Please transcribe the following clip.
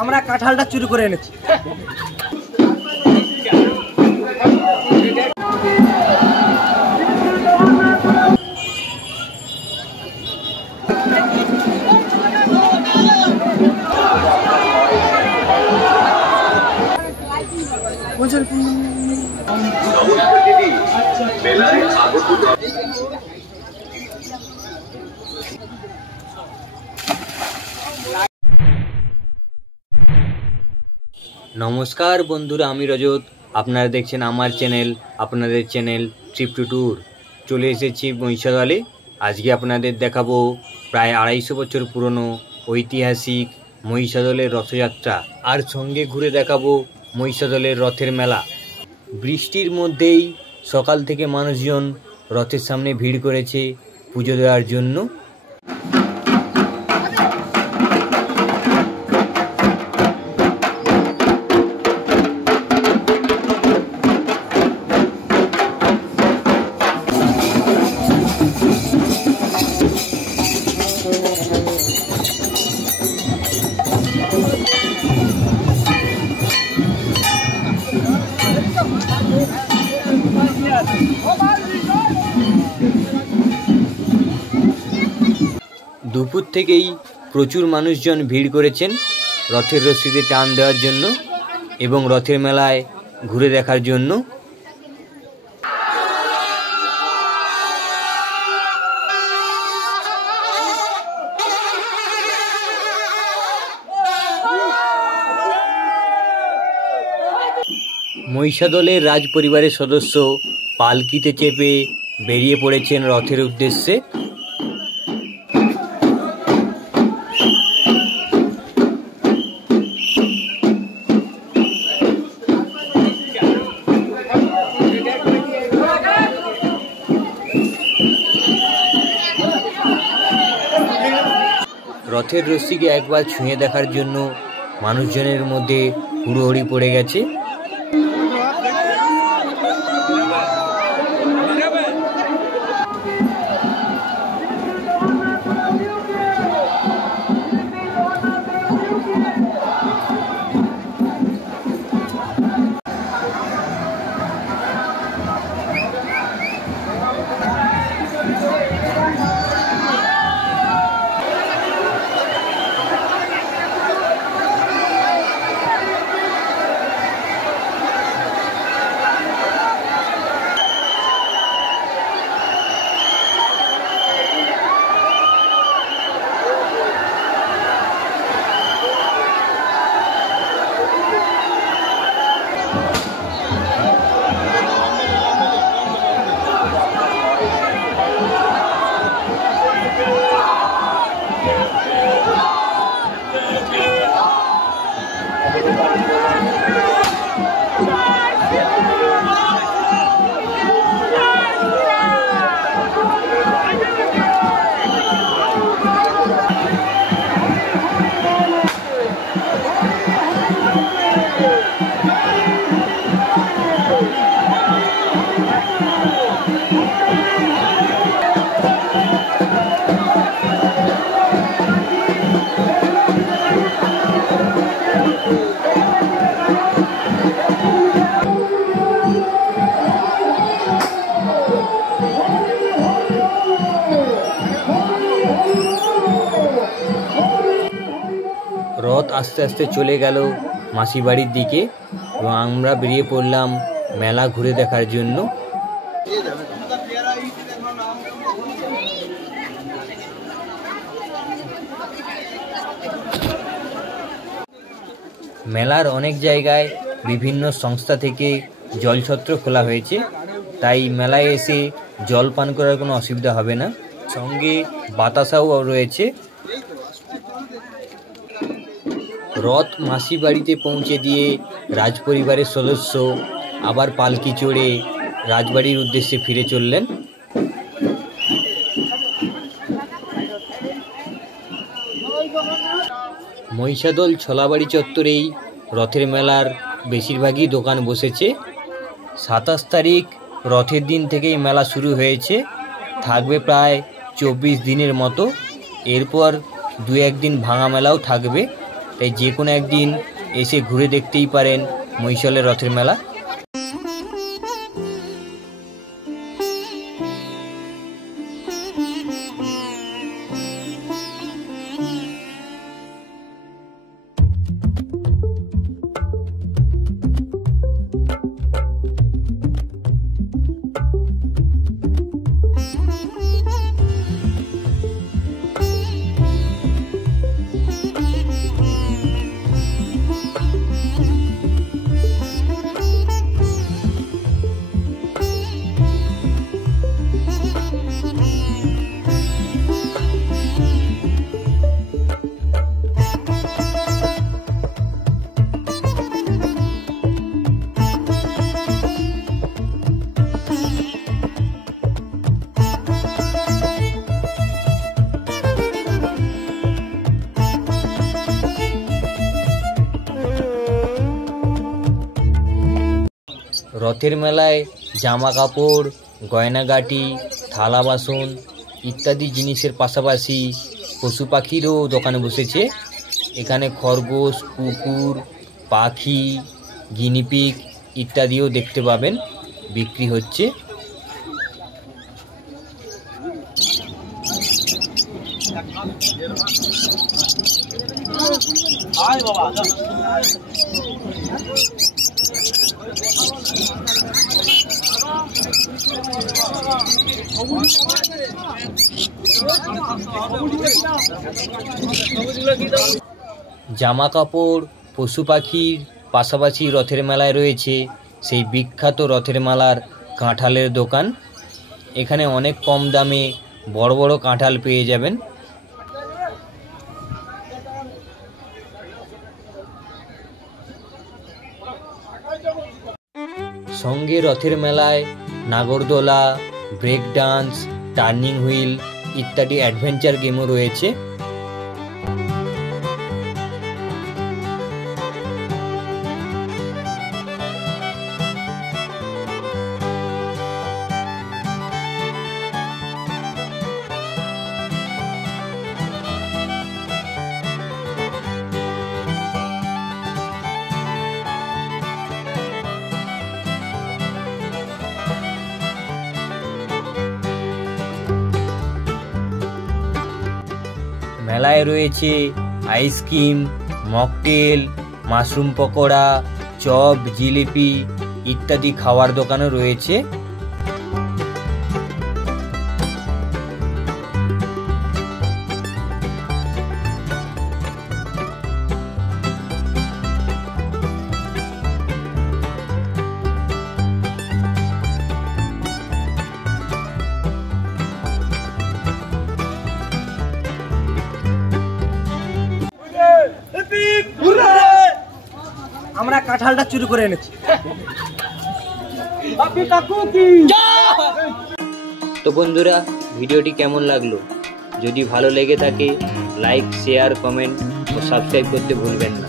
আমরা কাঁঠালটা চুরি করে এনেছি। নমস্কার বন্ধুরা, আমি রজত। আপনারা দেখছেন আমার চ্যানেল, আপনাদের চ্যানেল ট্রিপ টু ট্যুর। চলে এসেছি মহিষাদলে। আজকে আপনাদের দেখাবো প্রায় 250 বছর পুরনো ঐতিহাসিক মহিষাদলের রথযাত্রা, আর সঙ্গে ঘুরে দেখাবো মহিষাদলের রথের মেলা। বৃষ্টির মধ্যেই সকাল থেকে মানুষজন রথের সামনে ভিড় করেছে পুজো দেওয়ার জন্য। দুপুর থেকেই প্রচুর মানুষজন ভিড় করেছেন রথের রশিতে টান দেওয়ার জন্য এবং রথের মেলায় ঘুরে দেখার জন্য। মহিষাদলের রাজ পরিবারের সদস্য পালকিতে চেপে বেরিয়ে পড়েছেন রথের উদ্দেশ্যে। রথের রশ্মিকে একবার ছুঁয়ে দেখার জন্য মানুষজনের মধ্যে হুড়োহুড়ি পড়ে গেছে। রথ আস্তে আস্তে চলে গেল মাসি বাড়ির দিকে এবং আমরা বেরিয়ে পড়লাম মেলা ঘুরে দেখার জন্য। মেলার অনেক জায়গায় বিভিন্ন সংস্থা থেকে জলছত্র খোলা হয়েছে, তাই মেলায় এসে জল পান করার কোনো অসুবিধা হবে না। সঙ্গে বাতাসাও রয়েছে। রথ মাসি বাড়িতে পৌঁছে দিয়ে রাজপরিবারের সদস্য আবার পালকি চড়ে রাজবাড়ির উদ্দেশ্যে ফিরে চললেন। মহিষাদল ছলাবাড়ি চত্বরেই রথের মেলার বেশিরভাগই দোকান বসেছে। 27 তারিখ রথের দিন থেকেই মেলা শুরু হয়েছে, থাকবে প্রায় 24 দিনের মতো। এরপর 2-1 দিন ভাঙা মেলাও থাকবে। তাই যে কোনো একদিন এসে ঘুরে দেখতেই পারেন মহিষাদলের রথের মেলা। রথের মেলায় জামা কাপড়, গয়নাগাটি, থালা বাসন ইত্যাদি জিনিসের পাশাপাশি পশু পাখিরও দোকানে বসেছে। এখানে খরগোশ, কুকুর, পাখি, গিনিপিগ ইত্যাদিও দেখতে পাবেন, বিক্রি হচ্ছে। জামা কাপড়, পশু পাখির পাশাপাশি রথের মেলায় রয়েছে সেই বিখ্যাত রথের মেলার কাঁঠালের দোকান। এখানে অনেক কম দামে বড় বড় কাঁঠাল পেয়ে যাবেন। সঙ্গে রথের মেলায় নাগরদোলা, ব্রেক ডান্স, টার্নিং হুইল ইত্যাদি অ্যাডভেঞ্চার গেমও রয়েছে। মেলায় রয়েছে ice cream, mocktail, mushroom pakora, chop, jilipi ইত্যাদি খাওয়ার দোকানও রয়েছে। আমরা কাঁঠালটা চুরি করে এনেছি। তো বন্ধুরা, ভিডিওটি কেমন লাগলো? যদি ভালো লেগে থাকে লাইক, শেয়ার, কমেন্ট ও সাবস্ক্রাইব করতে ভুলবেন না।